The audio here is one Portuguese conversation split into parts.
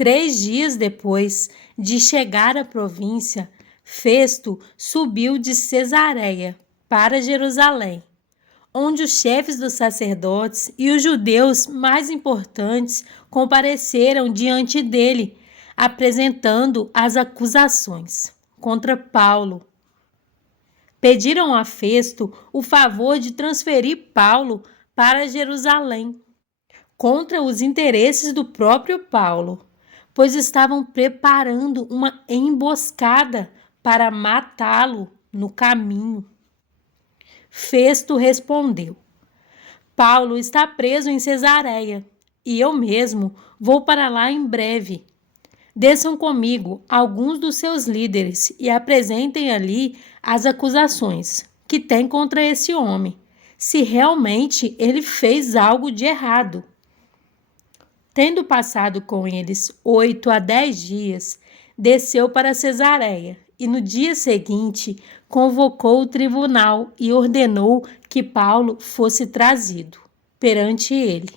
3 dias depois de chegar à província, Festo subiu de Cesareia para Jerusalém, onde os chefes dos sacerdotes e os judeus mais importantes compareceram diante dele, apresentando as acusações contra Paulo. Pediram a Festo o favor de transferir Paulo para Jerusalém, contra os interesses do próprio Paulo, pois estavam preparando uma emboscada para matá-lo no caminho. Festo respondeu: Paulo está preso em Cesareia, e eu mesmo vou para lá em breve. Desçam comigo alguns dos seus líderes e apresentem ali as acusações que têm contra esse homem, se realmente ele fez algo de errado. Tendo passado com eles 8 a 10 dias, desceu para Cesareia e no dia seguinte convocou o tribunal e ordenou que Paulo fosse trazido perante ele.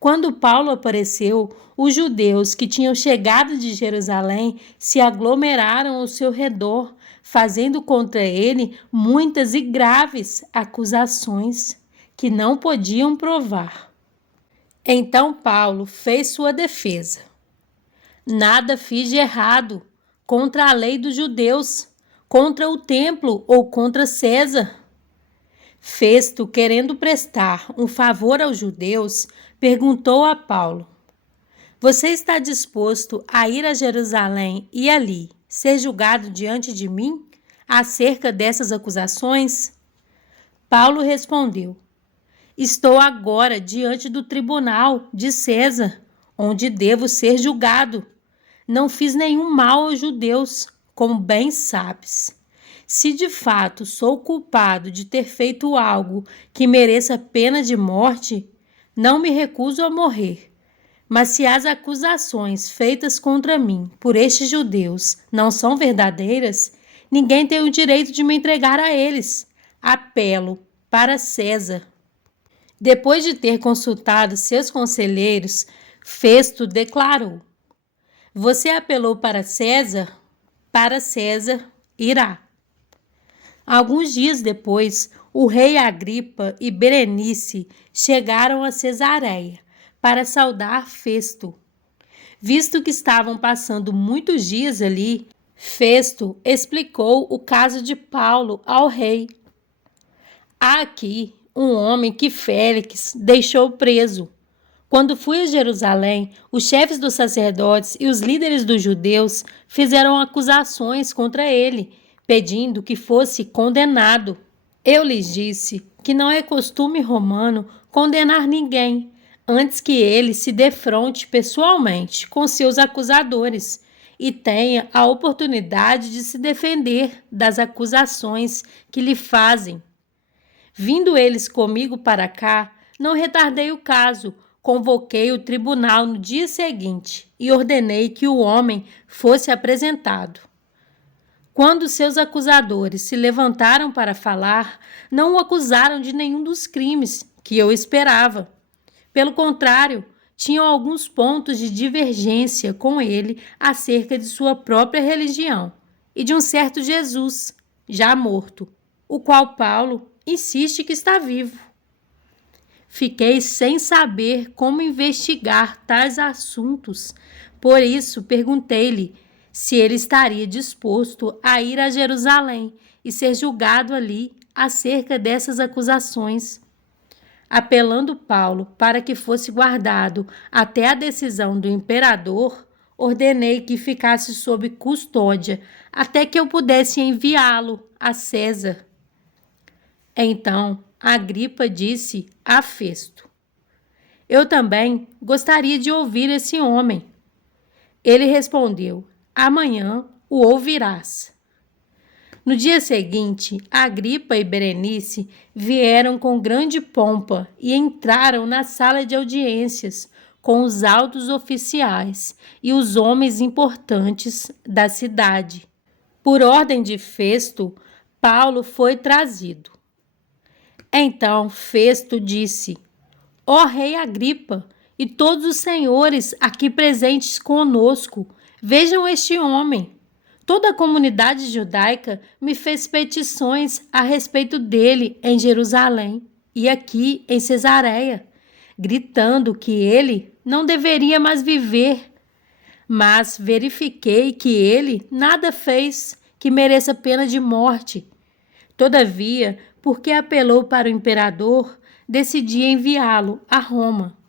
Quando Paulo apareceu, os judeus que tinham chegado de Jerusalém se aglomeraram ao seu redor, fazendo contra ele muitas e graves acusações que não podiam provar. Então Paulo fez sua defesa. Nada fiz de errado contra a lei dos judeus, contra o templo ou contra César. Festo, querendo prestar um favor aos judeus, perguntou a Paulo: Você está disposto a ir a Jerusalém e ali ser julgado diante de mim acerca dessas acusações? Paulo respondeu: Estou agora diante do tribunal de César, onde devo ser julgado. Não fiz nenhum mal aos judeus, como bem sabes. Se de fato sou culpado de ter feito algo que mereça pena de morte, não me recuso a morrer. Mas se as acusações feitas contra mim por estes judeus não são verdadeiras, ninguém tem o direito de me entregar a eles. Apelo para César. Depois de ter consultado seus conselheiros, Festo declarou: Você apelou para César irá. Alguns dias depois, o rei Agripa e Berenice chegaram a Cesareia para saudar Festo. Visto que estavam passando muitos dias ali, Festo explicou o caso de Paulo ao rei. Há aqui um homem que Félix deixou preso. Quando fui a Jerusalém, os chefes dos sacerdotes e os líderes dos judeus fizeram acusações contra ele, pedindo que fosse condenado. Eu lhes disse que não é costume romano condenar ninguém, antes que ele se defronte pessoalmente com seus acusadores e tenha a oportunidade de se defender das acusações que lhe fazem. Vindo eles comigo para cá, não retardei o caso, convoquei o tribunal no dia seguinte e ordenei que o homem fosse apresentado. Quando seus acusadores se levantaram para falar, não o acusaram de nenhum dos crimes que eu esperava. Pelo contrário, tinham alguns pontos de divergência com ele acerca de sua própria religião e de um certo Jesus, já morto, o qual Paulo insiste que está vivo. Fiquei sem saber como investigar tais assuntos, por isso perguntei-lhe se ele estaria disposto a ir a Jerusalém e ser julgado ali acerca dessas acusações. Apelando Paulo para que fosse guardado até a decisão do imperador, ordenei que ficasse sob custódia até que eu pudesse enviá-lo a César. Então, Agripa disse a Festo: Eu também gostaria de ouvir esse homem. Ele respondeu: Amanhã o ouvirás. No dia seguinte, Agripa e Berenice vieram com grande pompa e entraram na sala de audiências com os altos oficiais e os homens importantes da cidade. Por ordem de Festo, Paulo foi trazido. Então Festo disse: Ó rei Agripa e todos os senhores aqui presentes conosco, vejam este homem. Toda a comunidade judaica me fez petições a respeito dele em Jerusalém e aqui em Cesareia, gritando que ele não deveria mais viver. Mas verifiquei que ele nada fez que mereça pena de morte. Todavia, porque apelou para o imperador, decidi enviá-lo a Roma.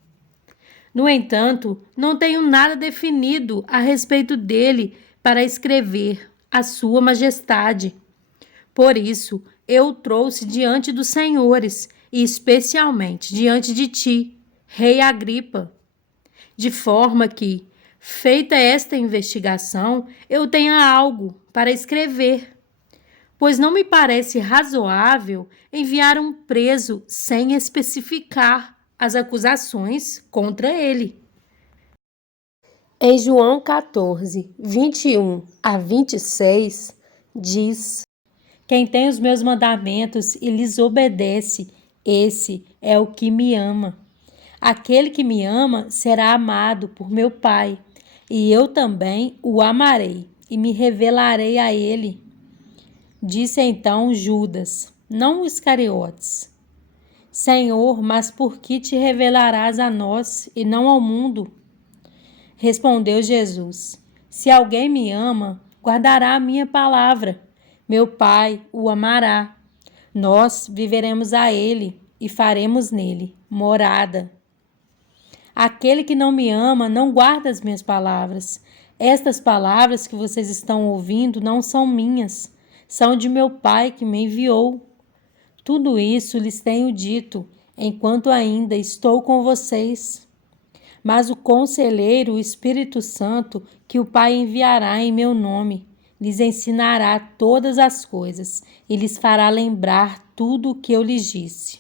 No entanto, não tenho nada definido a respeito dele para escrever a Sua Majestade. Por isso, eu o trouxe diante dos senhores e especialmente diante de ti, Rei Agripa, de forma que, feita esta investigação, eu tenha algo para escrever, pois não me parece razoável enviar um preso sem especificar as acusações contra ele. Em João 14, 21 a 26, diz: Quem tem os meus mandamentos e lhes obedece, esse é o que me ama. Aquele que me ama será amado por meu Pai, e eu também o amarei e me revelarei a ele. Disse então Judas, não Iscariotes: Senhor, mas por que te revelarás a nós e não ao mundo? Respondeu Jesus: Se alguém me ama, guardará a minha palavra. Meu Pai o amará. Nós viveremos a ele e faremos nele morada. Aquele que não me ama não guarda as minhas palavras. Estas palavras que vocês estão ouvindo não são minhas, são de meu Pai que me enviou. Tudo isso lhes tenho dito, enquanto ainda estou com vocês. Mas o Conselheiro, o Espírito Santo, que o Pai enviará em meu nome, lhes ensinará todas as coisas e lhes fará lembrar tudo o que eu lhes disse.